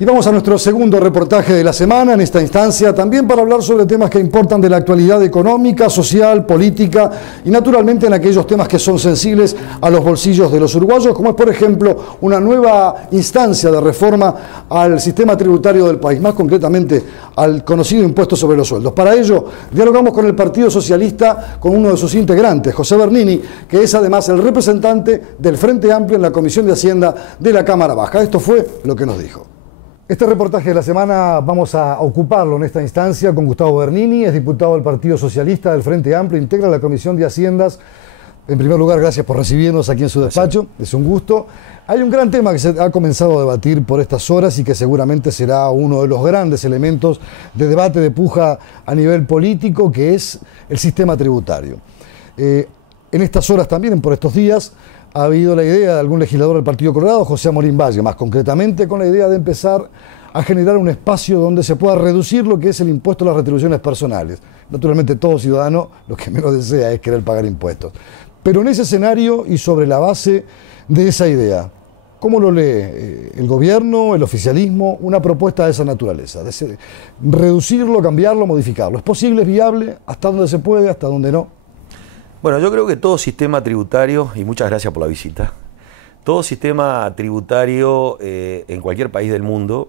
Y vamos a nuestro segundo reportaje de la semana, en esta instancia, también para hablar sobre temas que importan de la actualidad económica, social, política y naturalmente en aquellos temas que son sensibles a los bolsillos de los uruguayos, como es por ejemplo una nueva instancia de reforma al sistema tributario del país, más concretamente al conocido impuesto sobre los sueldos. Para ello, dialogamos con el Partido Socialista, con uno de sus integrantes, José Bernini, que es además el representante del Frente Amplio en la Comisión de Hacienda de la Cámara Baja. Esto fue lo que nos dijo. Este reportaje de la semana vamos a ocuparlo en esta instancia con Gustavo Bernini, es diputado del Partido Socialista del Frente Amplio, integra la Comisión de Haciendas. En primer lugar, gracias por recibirnos aquí en su despacho, es un gusto. Hay un gran tema que se ha comenzado a debatir por estas horas y que seguramente será uno de los grandes elementos de debate, de puja a nivel político, que es el sistema tributario. En estas horas también, por estos días, ha habido la idea de algún legislador del Partido Colorado, José Amorín Valle, más concretamente con la idea de empezar a generar un espacio donde se pueda reducir lo que es el impuesto a las retribuciones personales. Naturalmente todo ciudadano lo que menos desea es querer pagar impuestos. Pero en ese escenario y sobre la base de esa idea, ¿cómo lo lee el gobierno, el oficialismo, una propuesta de esa naturaleza? De reducirlo, cambiarlo, modificarlo. ¿Es posible, es viable? ¿Hasta dónde se puede, hasta dónde no? Bueno, yo creo que todo sistema tributario, y muchas gracias por la visita, todo sistema tributario en cualquier país del mundo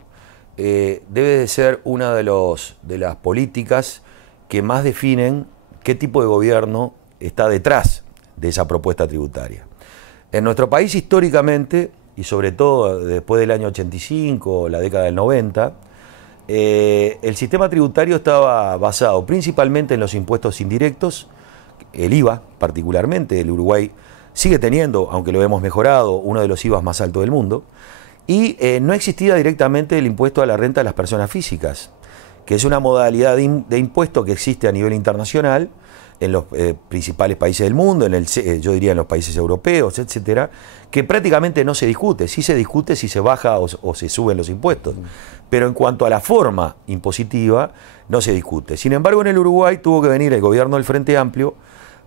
debe de ser una de las políticas que más definen qué tipo de gobierno está detrás de esa propuesta tributaria. En nuestro país históricamente, y sobre todo después del año 85, la década del 90, el sistema tributario estaba basado principalmente en los impuestos indirectos, el IVA particularmente. El Uruguay sigue teniendo, aunque lo hemos mejorado, uno de los IVAs más altos del mundo, y no existía directamente el impuesto a la renta de las personas físicas, que es una modalidad de impuesto que existe a nivel internacional en los principales países del mundo, yo diría en los países europeos, etcétera, que prácticamente no se discute. Sí se discute si se baja o se suben los impuestos, pero en cuanto a la forma impositiva no se discute. Sin embargo, en el Uruguay tuvo que venir el gobierno del Frente Amplio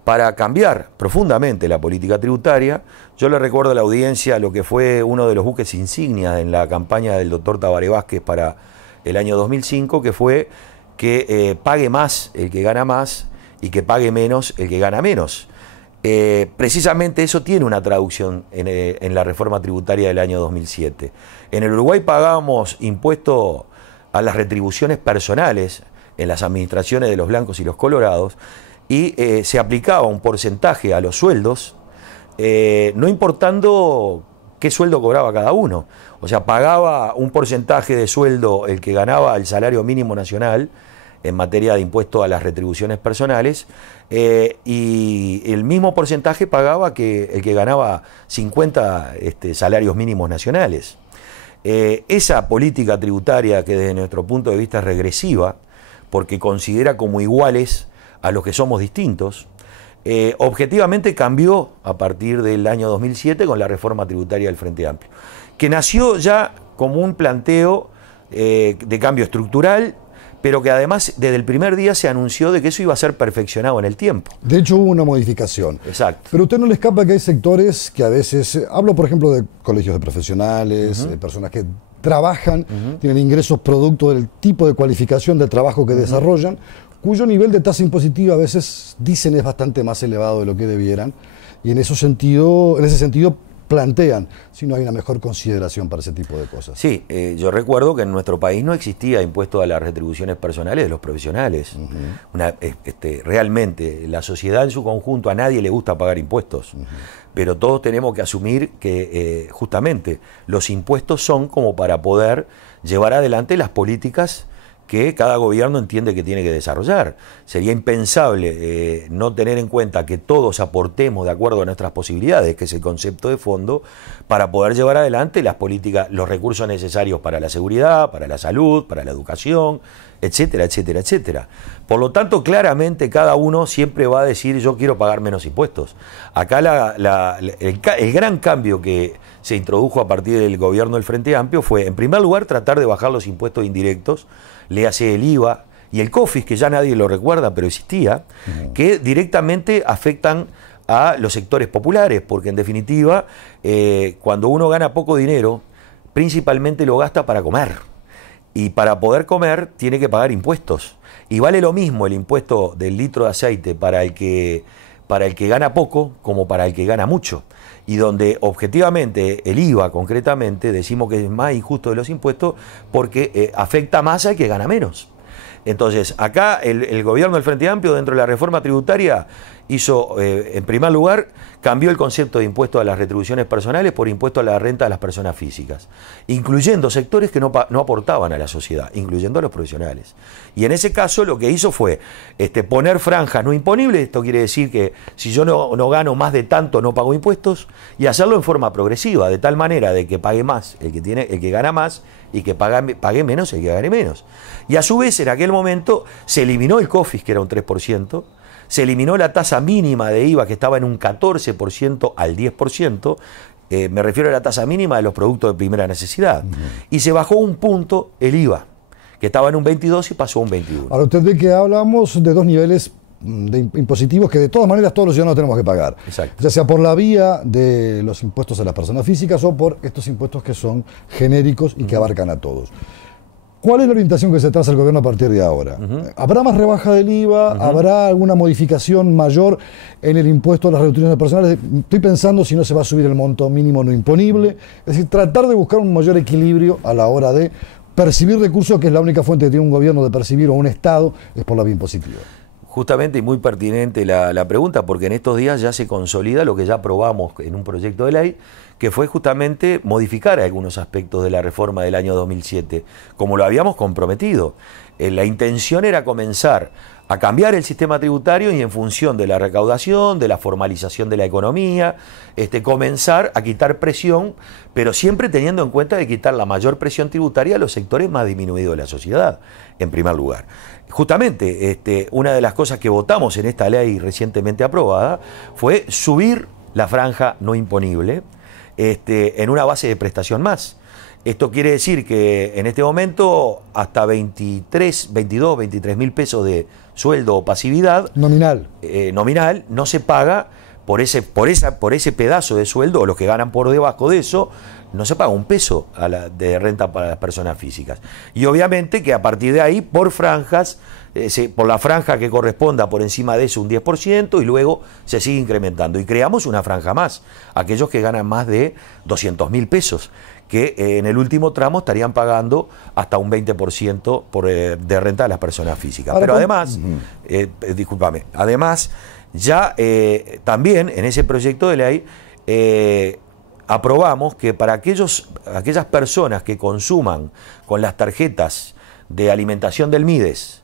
para cambiar profundamente la política tributaria. Yo le recuerdo a la audiencia lo que fue uno de los buques insignia en la campaña del doctor Tabaré Vázquez para el año 2005, que fue que pague más el que gana más y que pague menos el que gana menos. Precisamente eso tiene una traducción en la reforma tributaria del año 2007. En el Uruguay pagábamos impuesto a las retribuciones personales en las administraciones de los blancos y los colorados, y se aplicaba un porcentaje a los sueldos, no importando qué sueldo cobraba cada uno. O sea, pagaba un porcentaje de sueldo el que ganaba el salario mínimo nacional en materia de impuesto a las retribuciones personales, y el mismo porcentaje pagaba que el que ganaba 50 salarios mínimos nacionales. Esa política tributaria, que desde nuestro punto de vista es regresiva, porque considera como iguales a los que somos distintos, objetivamente cambió a partir del año 2007 con la reforma tributaria del Frente Amplio, que nació ya como un planteo de cambio estructural, pero que además desde el primer día se anunció de que eso iba a ser perfeccionado en el tiempo. De hecho hubo una modificación. Exacto. Pero a usted no le escapa que hay sectores que a veces, hablo por ejemplo de colegios de profesionales, de personas que trabajan, tienen ingresos producto del tipo de cualificación del trabajo que desarrollan, cuyo nivel de tasa impositiva a veces dicen es bastante más elevado de lo que debieran, y en ese sentido plantean si no hay una mejor consideración para ese tipo de cosas. Sí, yo recuerdo que en nuestro país no existía impuesto a las retribuciones personales de los profesionales. Realmente, la sociedad en su conjunto, a nadie le gusta pagar impuestos, pero todos tenemos que asumir que justamente los impuestos son como para poder llevar adelante las políticas que cada gobierno entiende que tiene que desarrollar. Sería impensable no tener en cuenta que todos aportemos de acuerdo a nuestras posibilidades, que es el concepto de fondo, para poder llevar adelante las políticas, los recursos necesarios para la seguridad, para la salud, para la educación, etcétera, etcétera, etcétera. Por lo tanto, claramente cada uno siempre va a decir yo quiero pagar menos impuestos. Acá el gran cambio que se introdujo a partir del gobierno del Frente Amplio fue, en primer lugar, tratar de bajar los impuestos indirectos, le hace el IVA y el COFIS, que ya nadie lo recuerda, pero existía, que directamente afectan a los sectores populares, porque en definitiva, cuando uno gana poco dinero, principalmente lo gasta para comer. y para poder comer tiene que pagar impuestos. Y vale lo mismo el impuesto del litro de aceite para el que gana poco como para el que gana mucho. Y donde objetivamente el IVA concretamente decimos que es más injusto de los impuestos porque afecta más al que gana menos. Entonces, acá el gobierno del Frente Amplio, dentro de la reforma tributaria, hizo, en primer lugar, cambió el concepto de impuesto a las retribuciones personales por impuesto a la renta de las personas físicas, incluyendo sectores que no aportaban a la sociedad, incluyendo a los profesionales. Y en ese caso lo que hizo fue poner franjas no imponibles, esto quiere decir que si yo no gano más de tanto no pago impuestos, y hacerlo en forma progresiva, de tal manera de que pague más el que gana más y que pague menos el que gane menos. Y a su vez, en aquel momento, se eliminó el COFIS, que era un 3%, se eliminó la tasa mínima de IVA, que estaba en un 14% al 10%, me refiero a la tasa mínima de los productos de primera necesidad, y se bajó un punto el IVA, que estaba en un 22 y pasó a un 21. Ahora, usted ve que hablamos de dos niveles de impositivos que de todas maneras todos los ciudadanos tenemos que pagar. Exacto. Ya sea por la vía de los impuestos a las personas físicas o por estos impuestos que son genéricos y que abarcan a todos. ¿Cuál es la orientación que se traza el gobierno a partir de ahora? ¿Habrá más rebaja del IVA? ¿Habrá alguna modificación mayor en el impuesto a las retribuciones personales? Estoy pensando si no se va a subir el monto mínimo no imponible. Es decir, tratar de buscar un mayor equilibrio a la hora de percibir recursos, que es la única fuente que tiene un gobierno de percibir, o un Estado, es por la vía impositiva. Justamente, y muy pertinente la pregunta, porque en estos días ya se consolida lo que ya aprobamos en un proyecto de ley, que fue justamente modificar algunos aspectos de la reforma del año 2007, como lo habíamos comprometido. La intención era comenzar a cambiar el sistema tributario y en función de la recaudación, de la formalización de la economía, comenzar a quitar presión, pero siempre teniendo en cuenta de quitar la mayor presión tributaria a los sectores más disminuidos de la sociedad, en primer lugar. Justamente, una de las cosas que votamos en esta ley recientemente aprobada fue subir la franja no imponible en una base de prestación más. Esto quiere decir que en este momento hasta 22, 23 mil pesos de sueldo o pasividad nominal no se paga por ese pedazo de sueldo, o los que ganan por debajo de eso, no se paga un peso de renta para las personas físicas. Y obviamente que a partir de ahí, por franjas, por la franja que corresponda por encima de eso un 10%, y luego se sigue incrementando. Y creamos una franja más, aquellos que ganan más de 200 mil pesos, que en el último tramo estarían pagando hasta un 20% de renta de las personas físicas. Ahora, pero además, discúlpame, además ya también en ese proyecto de ley aprobamos que para aquellas personas que consuman con las tarjetas de alimentación del MIDES,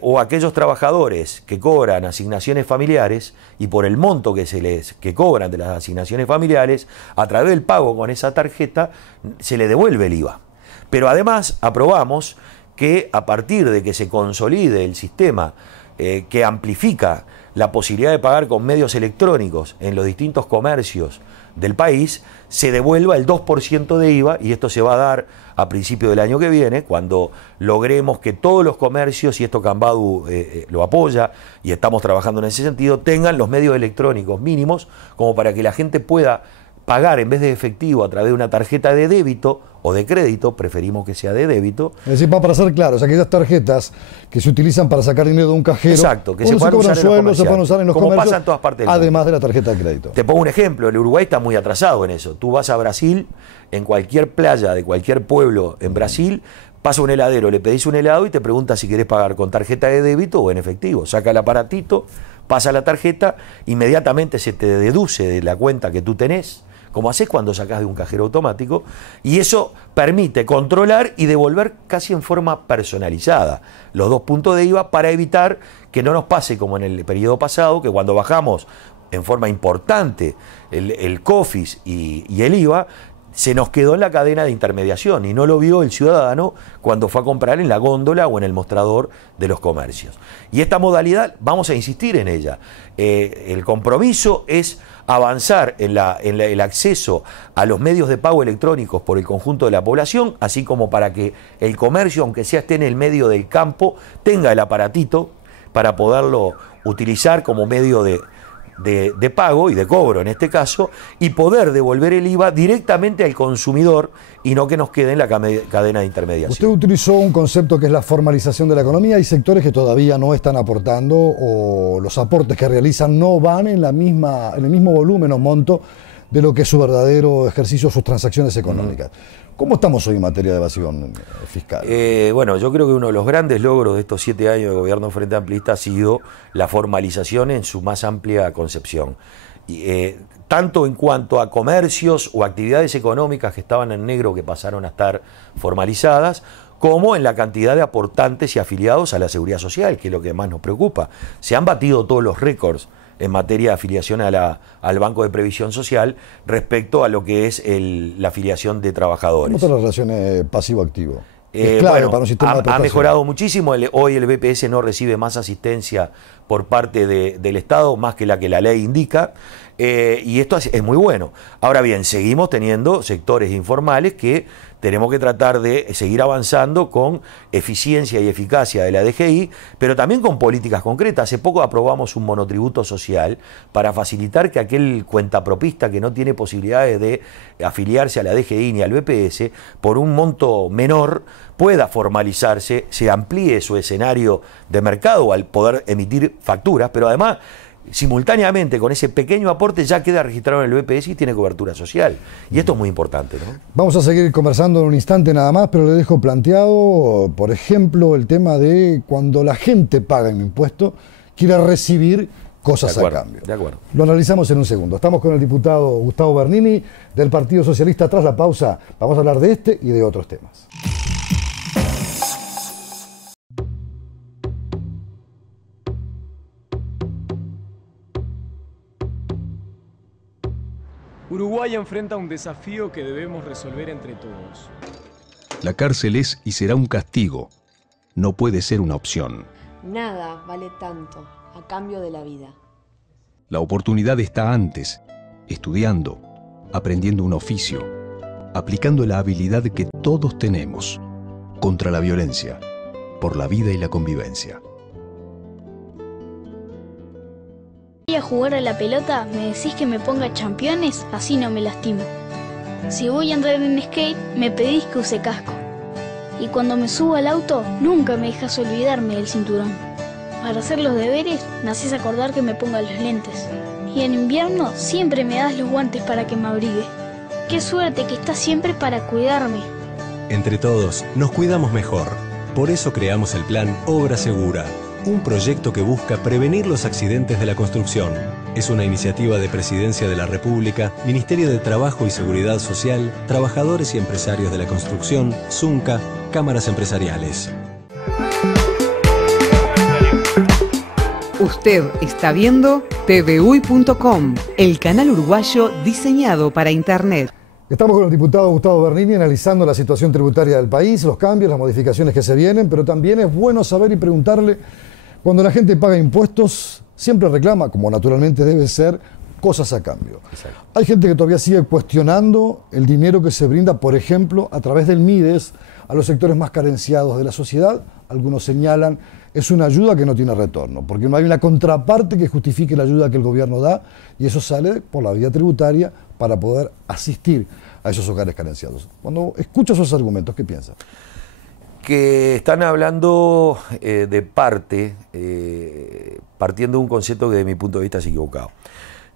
o aquellos trabajadores que cobran asignaciones familiares, y por el monto que cobran de las asignaciones familiares, a través del pago con esa tarjeta se le devuelve el IVA. Pero además aprobamos que a partir de que se consolide el sistema que amplifica la posibilidad de pagar con medios electrónicos en los distintos comercios del país, se devuelva el 2% de IVA, y esto se va a dar a principio del año que viene, cuando logremos que todos los comercios, y esto Cambadu lo apoya, y estamos trabajando en ese sentido, tengan los medios electrónicos mínimos como para que la gente pueda pagar en vez de efectivo a través de una tarjeta de débito o de crédito, preferimos que sea de débito. Es decir, para ser claros, aquellas tarjetas que se utilizan para sacar dinero de un cajero, exacto, que se pueden usar en los comercios, pasa en todas partes del mundo. Además de la tarjeta de crédito. Te pongo un ejemplo, el Uruguay está muy atrasado en eso. Tú vas a Brasil, en cualquier playa de cualquier pueblo en Brasil, pasa un heladero, le pedís un helado y te pregunta si querés pagar con tarjeta de débito o en efectivo. Saca el aparatito, pasa la tarjeta, inmediatamente se te deduce de la cuenta que tú tenés, como haces cuando sacás de un cajero automático, y eso permite controlar y devolver casi en forma personalizada los 2 puntos de IVA, para evitar que no nos pase como en el periodo pasado, que cuando bajamos en forma importante el COFIS y el IVA, se nos quedó en la cadena de intermediación y no lo vio el ciudadano cuando fue a comprar en la góndola o en el mostrador de los comercios. Y esta modalidad vamos a insistir en ella. El compromiso es avanzar en el acceso a los medios de pago electrónicos por el conjunto de la población, así como para que el comercio, aunque sea esté en el medio del campo, tenga el aparatito para poderlo utilizar como medio de de pago y de cobro en este caso, y poder devolver el IVA directamente al consumidor y no que nos quede en la cadena de intermediación. Usted utilizó un concepto que es la formalización de la economía. Hay sectores que todavía no están aportando, o los aportes que realizan no van en el mismo volumen o monto de lo que es su verdadero ejercicio, sus transacciones económicas. ¿Cómo estamos hoy en materia de evasión fiscal? Bueno, yo creo que uno de los grandes logros de estos 7 años de gobierno Frente Amplista ha sido la formalización en su más amplia concepción. Tanto en cuanto a comercios o actividades económicas que estaban en negro que pasaron a estar formalizadas, como en la cantidad de aportantes y afiliados a la Seguridad Social, que es lo que más nos preocupa. Se han batido todos los récords en materia de afiliación al Banco de Previsión Social respecto a lo que es la afiliación de trabajadores. ¿Cómo está la relación pasivo-activo? Es clave bueno, para un sistema de ha mejorado muchísimo. Hoy el BPS no recibe más asistencia por parte del Estado, más que la ley indica, y esto es muy bueno. Ahora bien, seguimos teniendo sectores informales que tenemos que tratar de seguir avanzando con eficiencia y eficacia de la DGI, pero también con políticas concretas. Hace poco aprobamos un monotributo social para facilitar que aquel cuentapropista que no tiene posibilidades de afiliarse a la DGI ni al BPS, por un monto menor, pueda formalizarse, se amplíe su escenario de mercado al poder emitir facturas, pero además simultáneamente con ese pequeño aporte ya queda registrado en el BPS y tiene cobertura social. Y esto es muy importante, ¿no? Vamos a seguir conversando en un instante nada más, pero le dejo planteado, por ejemplo, el tema de cuando la gente paga un impuesto, quiere recibir cosas a cambio. De acuerdo. Lo analizamos en un segundo. Estamos con el diputado Gustavo Bernini del Partido Socialista. Tras la pausa vamos a hablar de este y de otros temas. Uruguay enfrenta un desafío que debemos resolver entre todos. La cárcel es y será un castigo, no puede ser una opción. Nada vale tanto a cambio de la vida. La oportunidad está antes, estudiando, aprendiendo un oficio, aplicando la habilidad que todos tenemos, contra la violencia, por la vida y la convivencia. Voy a jugar a la pelota, me decís que me ponga championes, así no me lastimo. Si voy a andar en skate, me pedís que use casco. Y cuando me subo al auto, nunca me dejas olvidarme del cinturón. Para hacer los deberes, me haces acordar que me ponga los lentes. Y en invierno, siempre me das los guantes para que me abrigue. Qué suerte que estás siempre para cuidarme. Entre todos, nos cuidamos mejor. Por eso creamos el plan Obra Segura. Un proyecto que busca prevenir los accidentes de la construcción. Es una iniciativa de Presidencia de la República, Ministerio de Trabajo y Seguridad Social, Trabajadores y Empresarios de la Construcción, Zunca, Cámaras Empresariales. Usted está viendo tvUY.com, el canal uruguayo diseñado para Internet. Estamos con el diputado Gustavo Bernini analizando la situación tributaria del país, los cambios, las modificaciones que se vienen, pero también es bueno saber y preguntarle, cuando la gente paga impuestos, siempre reclama, como naturalmente debe ser, cosas a cambio. Exacto. Hay gente que todavía sigue cuestionando el dinero que se brinda, por ejemplo, a través del MIDES, a los sectores más carenciados de la sociedad. Algunos señalan, es una ayuda que no tiene retorno, porque no hay una contraparte que justifique la ayuda que el gobierno da, y eso sale por la vía tributaria para poder asistir a esos hogares carenciados. Cuando escucha esos argumentos, ¿qué piensa? Que están hablando de parte, partiendo de un concepto que de mi punto de vista es equivocado.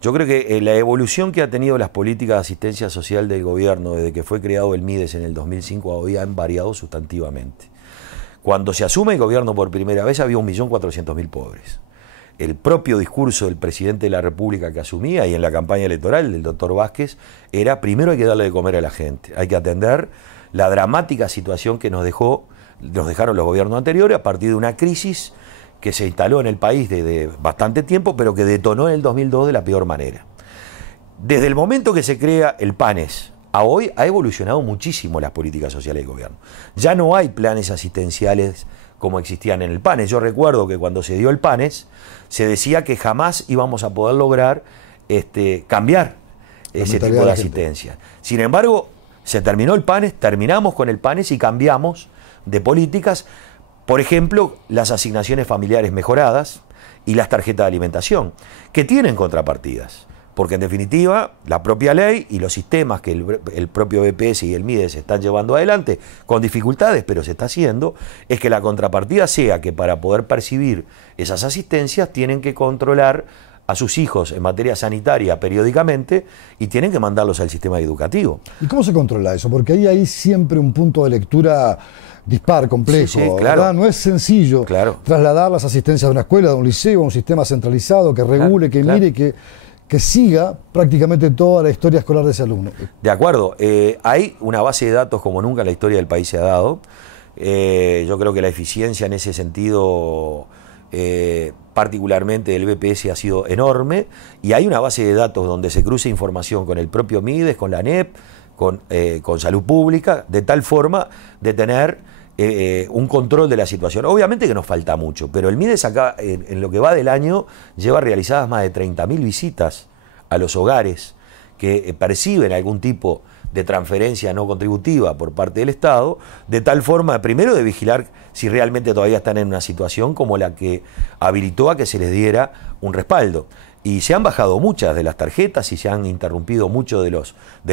Yo creo que la evolución que ha tenido las políticas de asistencia social del gobierno desde que fue creado el MIDES en el 2005 a hoy han variado sustantivamente. Cuando se asume el gobierno por primera vez había 1.400.000 pobres. El propio discurso del presidente de la República que asumía y en la campaña electoral del doctor Vázquez era: primero hay que darle de comer a la gente, hay que atender la dramática situación que nos dejaron los gobiernos anteriores a partir de una crisis que se instaló en el país desde bastante tiempo, pero que detonó en el 2002 de la peor manera. Desde el momento que se crea el PANES a hoy ha evolucionado muchísimo las políticas sociales del gobierno. Ya no hay planes asistenciales como existían en el PANES. Yo recuerdo que cuando se dio el PANES se decía que jamás íbamos a poder lograr cambiar ese tipo de asistencia. Sin embargo, se terminó el PANES, terminamos con el PANES y cambiamos de políticas Por ejemplo, las asignaciones familiares mejoradas y las tarjetas de alimentación, que tienen contrapartidas. Porque en definitiva, la propia ley y los sistemas que el propio BPS y el MIDES están llevando adelante, con dificultades, pero se está haciendo, es que la contrapartida sea que para poder percibir esas asistencias tienen que controlar a sus hijos en materia sanitaria periódicamente y tienen que mandarlos al sistema educativo. ¿Y cómo se controla eso? Porque ahí hay siempre un punto de lectura dispar, complejo, sí, claro. ¿verdad? No es sencillo trasladar las asistencias de una escuela, de un liceo, a un sistema centralizado que regule, que mire, que siga prácticamente toda la historia escolar de ese alumno. De acuerdo. Hay una base de datos como nunca en la historia del país se ha dado. Yo creo que la eficiencia en ese sentido, particularmente del BPS, ha sido enorme, y hay una base de datos donde se cruza información con el propio MIDES, con la ANEP, con Salud Pública, de tal forma de tener un control de la situación. Obviamente que nos falta mucho, pero el MIDES acá, en lo que va del año, lleva realizadas más de 30.000 visitas a los hogares que perciben algún tipo de transferencia no contributiva por parte del Estado, de tal forma, primero, de vigilar si realmente todavía están en una situación como la que habilitó a que se les diera un respaldo. Y se han bajado muchas de las tarjetas y se han interrumpido mucho de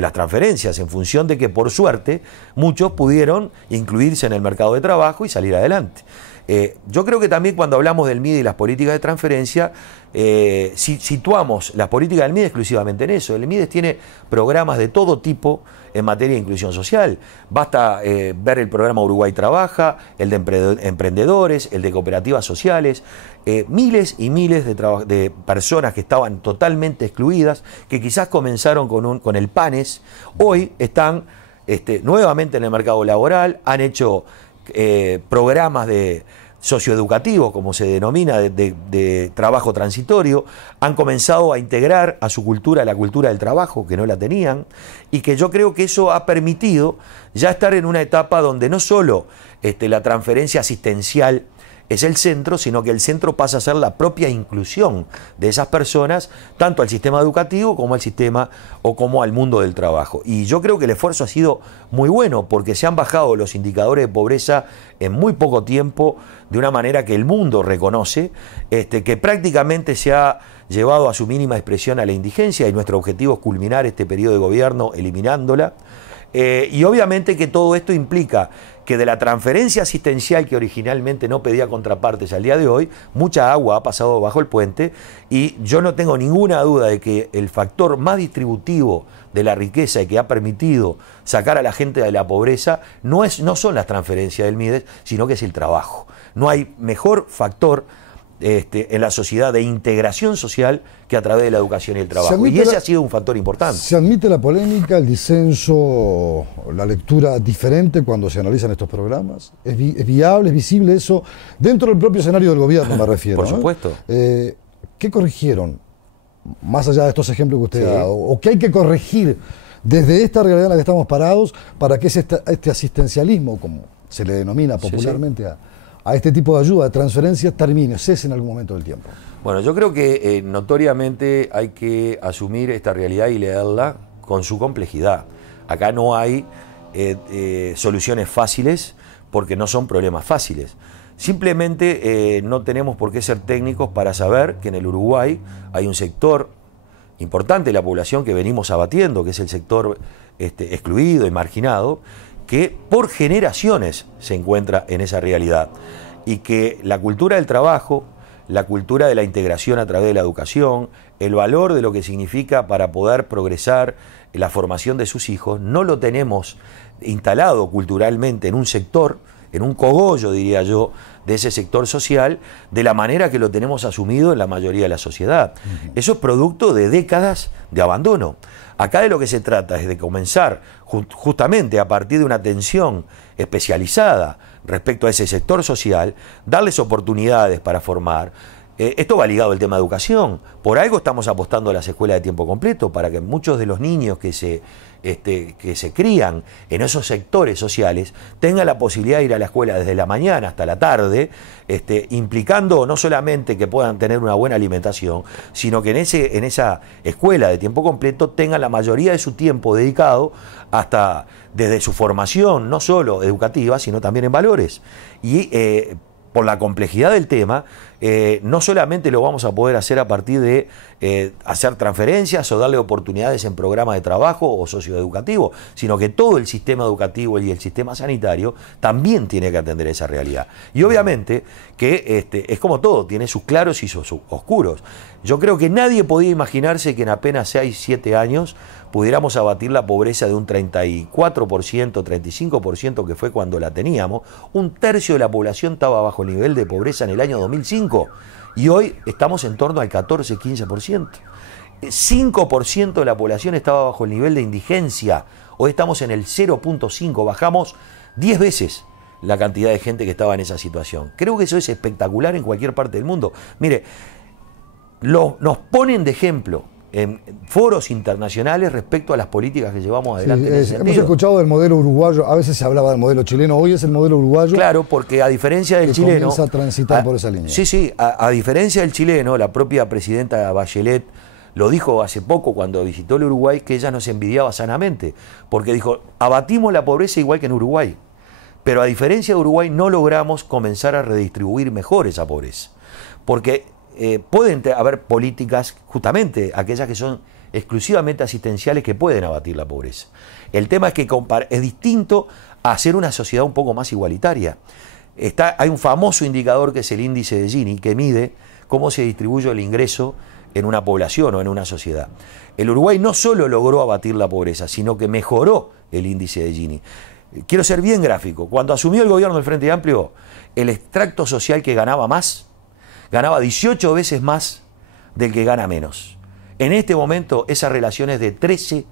las transferencias, en función de que, por suerte, muchos pudieron incluirse en el mercado de trabajo y salir adelante. Yo creo que también, cuando hablamos del MIDE y las políticas de transferencia, situamos las políticas del MIDE exclusivamente en eso. El MIDES tiene programas de todo tipo en materia de inclusión social. Basta ver el programa Uruguay Trabaja, el de emprendedores, el de cooperativas sociales, miles y miles de personas que estaban totalmente excluidas, que quizás comenzaron con el PANES, hoy están nuevamente en el mercado laboral, han hecho programas de socioeducativos, como se denomina, de trabajo transitorio, han comenzado a integrar a su cultura la cultura del trabajo, que no la tenían, y que yo creo que eso ha permitido ya estar en una etapa donde no solo la transferencia asistencial es el centro, sino que el centro pasa a ser la propia inclusión de esas personas, tanto al sistema educativo como al sistema o como al mundo del trabajo. Y yo creo que el esfuerzo ha sido muy bueno, porque se han bajado los indicadores de pobreza en muy poco tiempo, de una manera que el mundo reconoce, que prácticamente se ha llevado a su mínima expresión a la indigencia, y nuestro objetivo es culminar este periodo de gobierno eliminándola. Y obviamente que todo esto implica que de la transferencia asistencial, que originalmente no pedía contrapartes, al día de hoy, mucha agua ha pasado bajo el puente, y yo no tengo ninguna duda de que el factor más distributivo de la riqueza y que ha permitido sacar a la gente de la pobreza no son las transferencias del MIDES, sino que es el trabajo. No hay mejor factor en la sociedad de integración social que a través de la educación y el trabajo. Y ese ha sido un factor importante. ¿Se admite la polémica, el disenso, la lectura diferente cuando se analizan estos programas? ¿Es viable, es visible eso? Dentro del propio escenario del gobierno, me refiero. Por supuesto. ¿Qué corrigieron, más allá de estos ejemplos que usted ha dado? ¿O qué hay que corregir desde esta realidad en la que estamos parados para que este asistencialismo, como se le denomina popularmente a este tipo de ayuda, de transferencias, termine, cese en algún momento del tiempo? Bueno, yo creo que notoriamente hay que asumir esta realidad y leerla con su complejidad. Acá no hay soluciones fáciles, porque no son problemas fáciles. Simplemente no tenemos por qué ser técnicos para saber que en el Uruguay hay un sector importante de la población que venimos abatiendo, que es el sector excluido y marginado, que por generaciones se encuentra en esa realidad, y que la cultura del trabajo, la cultura de la integración a través de la educación, el valor de lo que significa para poder progresar en la formación de sus hijos, no lo tenemos instalado culturalmente en un sector, en un cogollo, diría yo, de ese sector social, de la manera que lo tenemos asumido en la mayoría de la sociedad. Eso es producto de décadas de abandono. Acá de lo que se trata es de comenzar justamente a partir de una atención especializada respecto a ese sector social, darles oportunidades para formar. Esto va ligado al tema de educación. Por algo estamos apostando a las escuelas de tiempo completo, para que muchos de los niños que se que se crían en esos sectores sociales tengan la posibilidad de ir a la escuela desde la mañana hasta la tarde, implicando no solamente que puedan tener una buena alimentación, sino que en esa escuela de tiempo completo tengan la mayoría de su tiempo dedicado hasta desde su formación, no solo educativa, sino también en valores. Y por la complejidad del tema, no solamente lo vamos a poder hacer a partir de hacer transferencias o darle oportunidades en programas de trabajo o socioeducativo, sino que todo el sistema educativo y el sistema sanitario también tiene que atender esa realidad. Y obviamente que es como todo, tiene sus claros y sus oscuros. Yo creo que nadie podía imaginarse que en apenas 6, 7 años pudiéramos abatir la pobreza de un 34%, 35% que fue cuando la teníamos. Un tercio de la población estaba bajo el nivel de pobreza en el año 2005 y hoy estamos en torno al 14, 15%. 5% de la población estaba bajo el nivel de indigencia, hoy estamos en el 0.5, bajamos 10 veces la cantidad de gente que estaba en esa situación. Creo que eso es espectacular en cualquier parte del mundo. Mire, nos ponen de ejemplo en foros internacionales respecto a las políticas que llevamos adelante. Sí, hemos escuchado del modelo uruguayo, a veces se hablaba del modelo chileno, hoy es el modelo uruguayo. Claro, porque a diferencia del chileno... comienza a transitar por esa línea. Sí, a diferencia del chileno, la propia presidenta Bachelet lo dijo hace poco cuando visitó el Uruguay, que ella nos envidiaba sanamente, porque dijo, abatimos la pobreza igual que en Uruguay, pero a diferencia de Uruguay no logramos comenzar a redistribuir mejor esa pobreza, porque pueden haber políticas, justamente aquellas que son exclusivamente asistenciales, que pueden abatir la pobreza. El tema es que es distinto a hacer una sociedad un poco más igualitaria. Hay un famoso indicador que es el índice de Gini, que mide cómo se distribuye el ingreso en una población o en una sociedad. El Uruguay no solo logró abatir la pobreza, sino que mejoró el índice de Gini. Quiero ser bien gráfico. Cuando asumió el gobierno del Frente Amplio, el extracto social que ganaba más, ganaba 18 veces más del que gana menos. En este momento esa relación es de 13-1.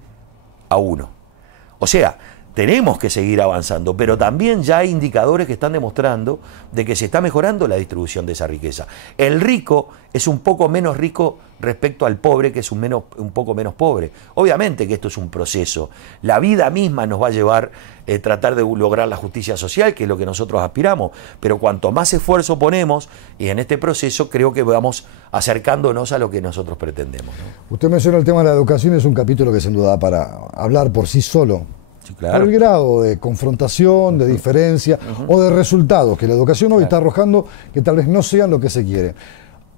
O sea, tenemos que seguir avanzando, pero también ya hay indicadores que están demostrando de que se está mejorando la distribución de esa riqueza. El rico es un poco menos rico respecto al pobre, que es un poco menos pobre. Obviamente que esto es un proceso. La vida misma nos va a llevar a tratar de lograr la justicia social, que es lo que nosotros aspiramos, pero cuanto más esfuerzo ponemos, y en este proceso creo que vamos acercándonos a lo que nosotros pretendemos, ¿no? Usted menciona el tema de la educación, es un capítulo que sin duda da para hablar por sí solo. Sí, claro. Por el grado de confrontación, de diferencia o de resultados que la educación hoy está arrojando, que tal vez no sean lo que se quiere.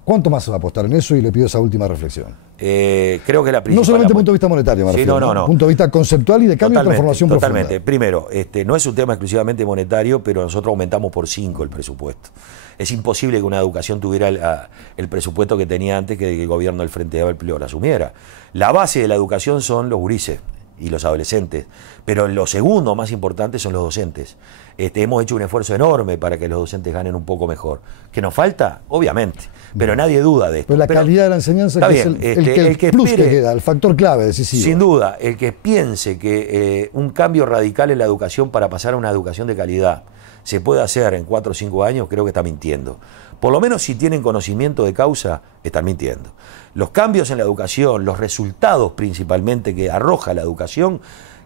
¿Cuánto más se va a apostar en eso? Y le pido esa última reflexión. Creo que la principal... No solamente desde el punto de vista monetario, me refiero, no. punto de vista conceptual y de cambio y transformación totalmente. profunda. Primero, no es un tema exclusivamente monetario, pero nosotros aumentamos por 5 el presupuesto. Es imposible que una educación tuviera el presupuesto que tenía antes que el gobierno del Frente Amplio lo asumiera. La base de la educación son los gurises y los adolescentes, pero lo segundo más importante son los docentes. Hemos hecho un esfuerzo enorme para que los docentes ganen un poco mejor. ¿Que nos falta? Obviamente, pero nadie duda de esto. Pero la calidad de la enseñanza está que bien, es el plus que queda, el factor clave decisivo. Sin duda, el que piense que un cambio radical en la educación para pasar a una educación de calidad se puede hacer en 4 o 5 años, creo que está mintiendo. Por lo menos si tienen conocimiento de causa, están mintiendo. Los cambios en la educación, los resultados principalmente que arroja la educación,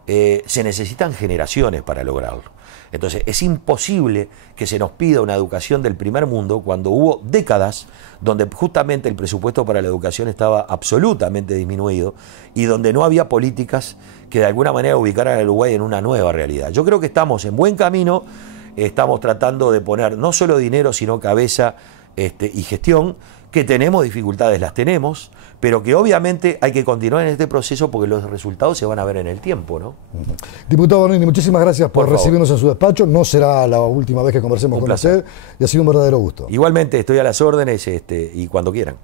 se necesitan generaciones para lograrlo. Entonces es imposible que se nos pida una educación del primer mundo cuando hubo décadas donde justamente el presupuesto para la educación estaba absolutamente disminuido y donde no había políticas que de alguna manera ubicaran al Uruguay en una nueva realidad. Yo creo que estamos en buen camino, estamos tratando de poner no solo dinero sino cabeza y gestión. Que tenemos dificultades, las tenemos, pero que obviamente hay que continuar en este proceso porque los resultados se van a ver en el tiempo, ¿no? Diputado Bonini, muchísimas gracias por recibirnos en su despacho. No será la última vez que conversemos con usted y ha sido un verdadero gusto. Igualmente estoy a las órdenes y cuando quieran.